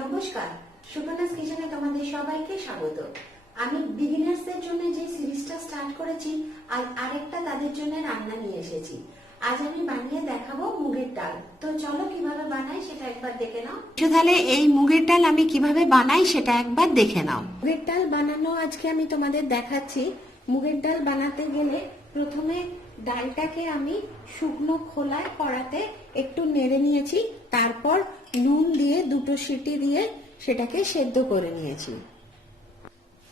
নমস্কার সুপর্ণাস কিচেনে তোমাদের সবাইকে স্বাগত। আমি বিগিনার্সদের জন্য যে সিরিজটা স্টার্ট করেছি আর আরেকটা তাদের জন্য রান্না নিয়ে এসেছি। আজ আমি বানিয়ে দেখাবো মুগের ডাল। তো চলো কীভাবে বানাই সেটা একবার দেখে নাও। তো তাহলে এই মুগের ডাল আমি কীভাবে বানাই সেটা একবার দেখে নাও। মুগের ডাল বানানো আজকে আমি তোমাদের দেখাচ্ছি। মুগের ডাল বানাতে গেলে প্রথমে ডালটাকে আমি শুকনো খোলায় কড়াতে একটু নেড়ে নিয়েছি, তারপর নুন দিয়ে দুটো সিটি দিয়ে সেটাকে সেদ্ধ করে নিয়েছি।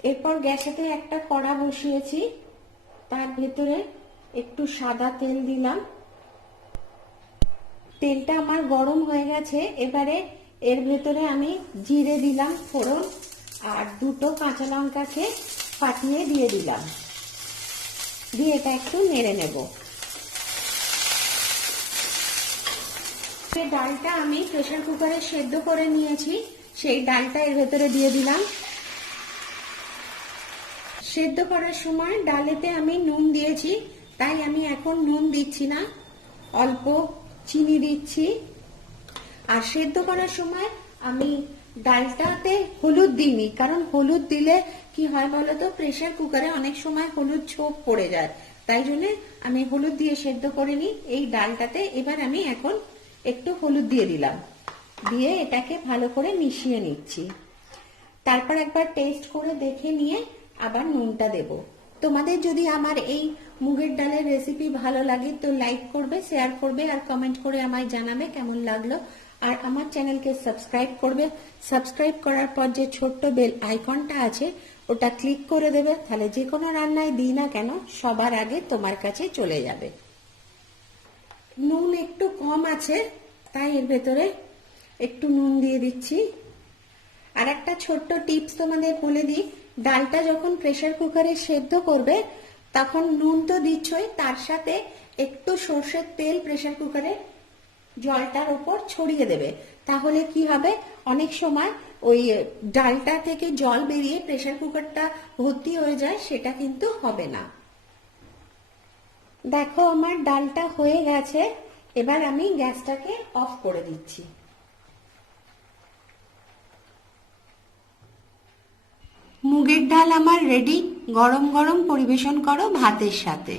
এরপর গ্যাসেতে একটা কড়া বসিয়েছি, তার ভেতরে একটু সাদা তেল দিলাম। তেলটা আমার গরম হয়ে গেছে, এবারে এর ভেতরে আমি জিরে দিলাম ফোড়ন আর দুটো কাঁচা লঙ্কাকে ফাটিয়ে দিয়ে দিলাম। দিয়ে এটা একটু নেড়ে নেব। সেই ডালটা আমি প্রেসার কুকারে সেদ্ধ করে নিয়েছি, সেই ডালটা এর ভেতরে দিয়ে দিলাম। সেদ্ধ করার সময় ডালেতে আমি নুন দিয়েছি, তাই আমি এখন নুন দিচ্ছি না, অল্প চিনি দিচ্ছি। আর সেদ্ধ করার সময় আমি ডালটাতে হলুদ দিইনি, কারণ হলুদ দিলে কি হয় বলতো? প্রেসার কুকারে অনেক সময় হলুদ ছোপ পড়ে যায়। তাই জন্য আমি হলুদ দিয়ে সেদ্ধ করে নিই। এই ডালটাতে এবার আমি এখন একটু হলুদ দিয়ে দিলাম। দিয়ে এটাকে ভালো করে মিশিয়ে নিচ্ছি। তারপর একবার টেস্ট করে দেখে নিয়ে আবার নুনটা দেব। তোমাদের যদি আমার এই মুগের ডালের রেসিপি ভালো লাগে তো লাইক করবে শেয়ার করবে আর কমেন্ট করে আমায় জানাবে কেমন লাগল। আর আমার চ্যানেলকে সাবস্ক্রাইব করবে। সাবস্ক্রাইব করার পর যে ছোট্ট বেল আইকনটা আছে, ওটা ক্লিক করে দেবে। তাহলে যে কোনো রান্নায় দিই না কেন, সবার আগে তোমার কাছে চলে যাবে। নুন একটু কম আছে, তাই এর ভেতরে একটু নুন দিয়ে দিচ্ছি। আর একটা ছোট্ট টিপস তোমাদের বলে দিই, ডালটা যখন প্রেসার কুকারে সেদ্ধ করবে, তখন নুন তো দিচ্ছই, তার সাথে একটু সর্ষের তেল প্রেসার কুকারে জলটার উপর ছড়িয়ে দেবে। তাহলে কি হবে? অনেক সময় ওই ডালটা থেকে জল বেরিয়ে প্রেসার কুকারটা ভর্তি হয়ে যায়, সেটা কিন্তু হবে না। দেখো আমার ডালটা হয়ে গেছে, এবার আমি গ্যাসটাকে অফ করে দিচ্ছি। মুগের ডাল আমার রেডি গরম গরম পরিবেশন করো ভাতের সাথে।